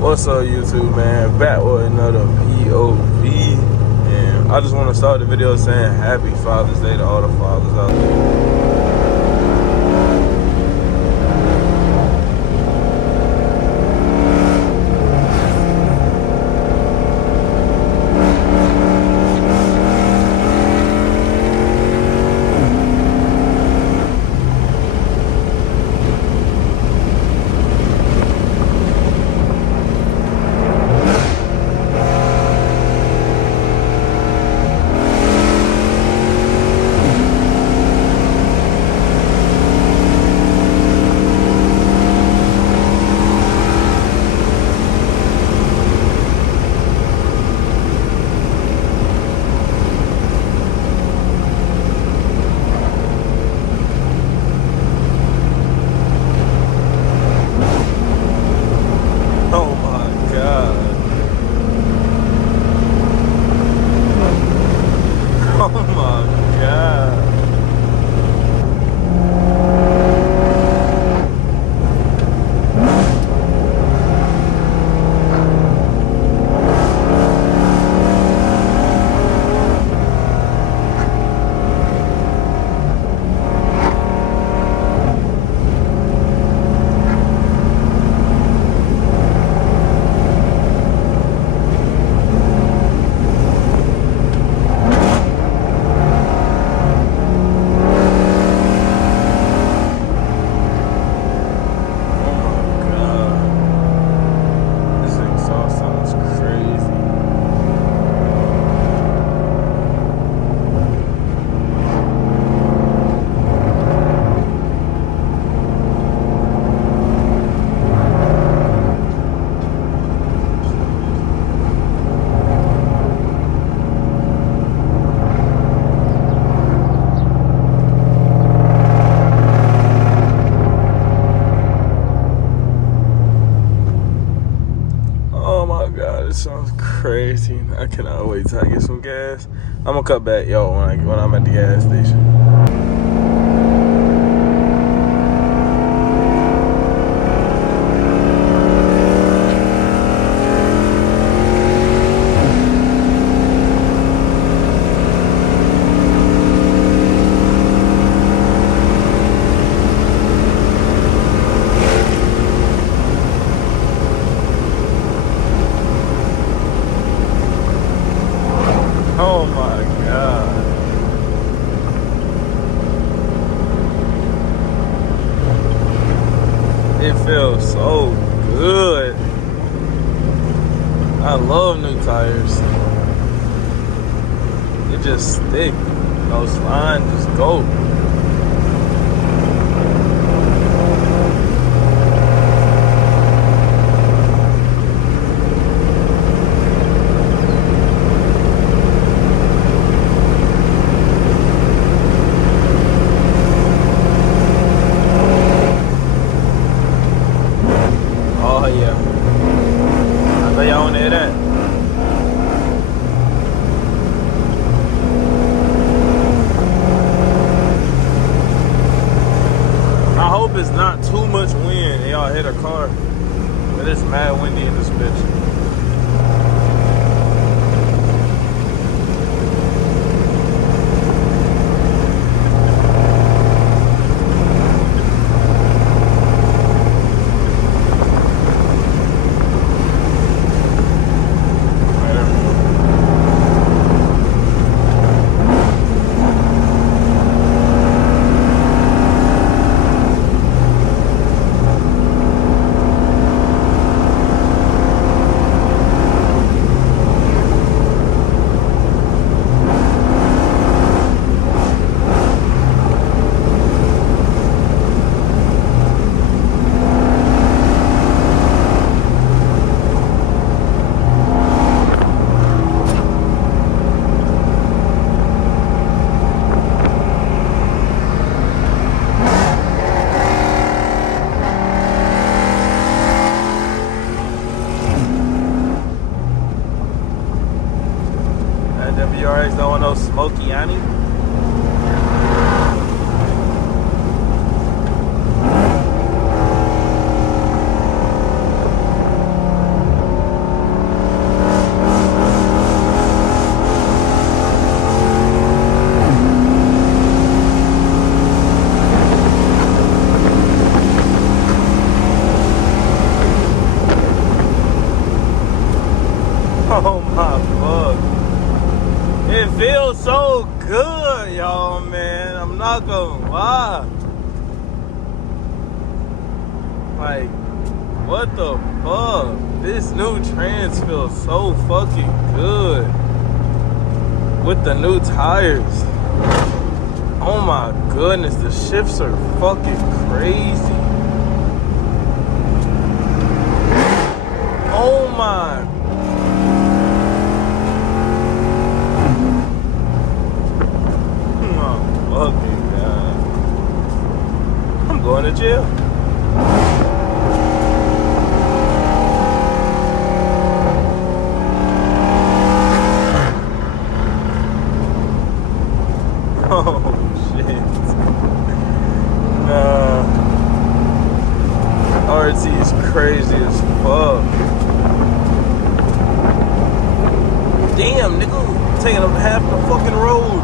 What's up, YouTube, man? Back with another POV, and I just want to start the video saying Happy Father's Day to all the fathers out there. Oh my God. Oh my God. Oh my God, it sounds crazy. I cannot wait till I get some gas. I'm gonna cut back, yo, when I'm at the gas station. Oh my God. It feels so good. I love new tires. It just stick. No slide, just go. Oh yeah. I know y'all wanna hear that. I hope it's not too much wind and y'all hit a car. But it's mad windy in this bitch. WRX don't want no smoky on it. Oh my fuck. It feels so good, y'all, man. I'm not gonna lie. Like, what the fuck? This new Trans feels so fucking good. With the new tires. Oh my goodness, the shifts are fucking crazy. Oh my. Oh fucking god. I'm going to jail. Oh shit. RT is crazy as fuck. Damn, nigga, taking up half the fucking road.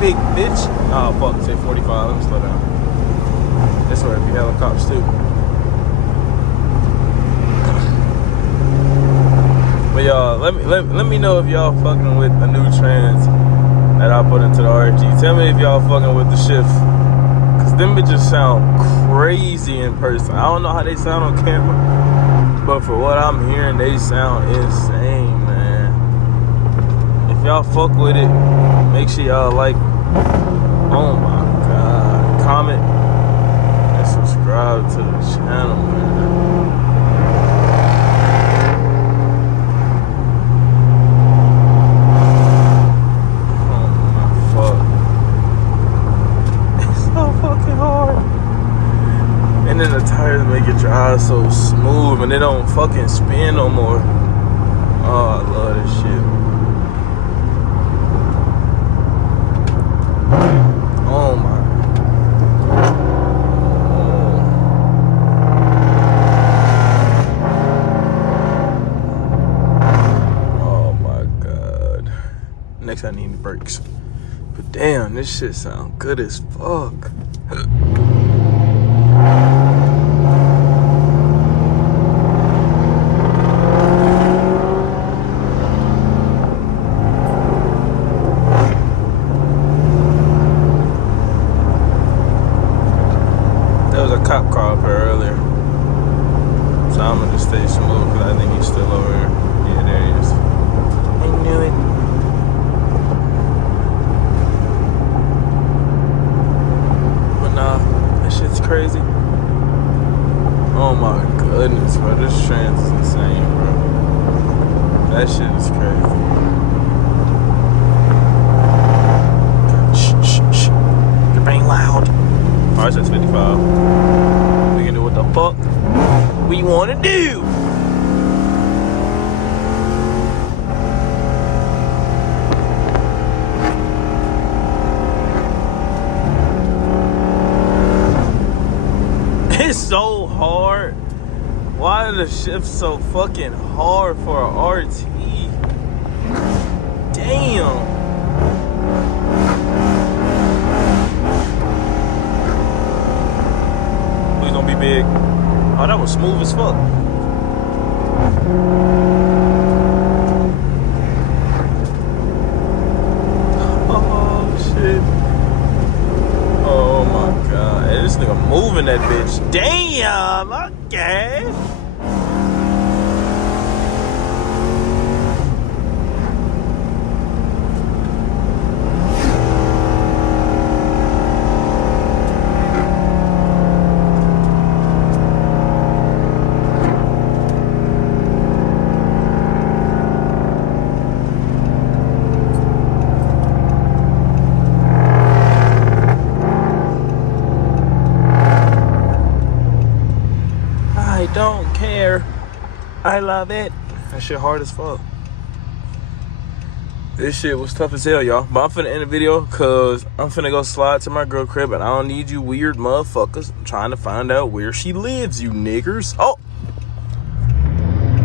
Big bitch. Oh fuck, say 45. Let me slow down. This way it'd be helicopters too. But y'all, let me know if y'all fucking with the new Trans that I put into the RG. Tell me if y'all fucking with the shift. Cause them bitches sound crazy in person. I don't know how they sound on camera, but for what I'm hearing, they sound insane, man. If y'all fuck with it, make sure y'all like, oh my god, comment and subscribe to the channel, man. And then the tires make your drive so smooth and they don't fucking spin no more. Oh, I love this shit. Oh my. Oh my god. Next I need the brakes. But damn, this shit sound good as fuck. Cop car up here earlier, so I'm gonna just stay smooth because I think he's still over here. Yeah, there he is. I knew it. But nah, that shit's crazy. Oh my goodness, bro, this Trans is insane, bro. That shit is crazy. Shh, shh, shh. You're being loud. Alright, that's 55. We can do what the fuck we want to do. It's so hard. Why are the shifts so fucking hard for a RT? Damn. Gonna be big. Oh, that was smooth as fuck. Oh shit. Oh my god. Hey, this nigga moving that bitch. Damn, okay. I don't care. I love it. That shit hard as fuck. This shit was tough as hell, y'all. But I'm finna end the video because I'm finna go slide to my girl crib and I don't need you weird motherfuckers trying to find out where she lives, you niggers. Oh!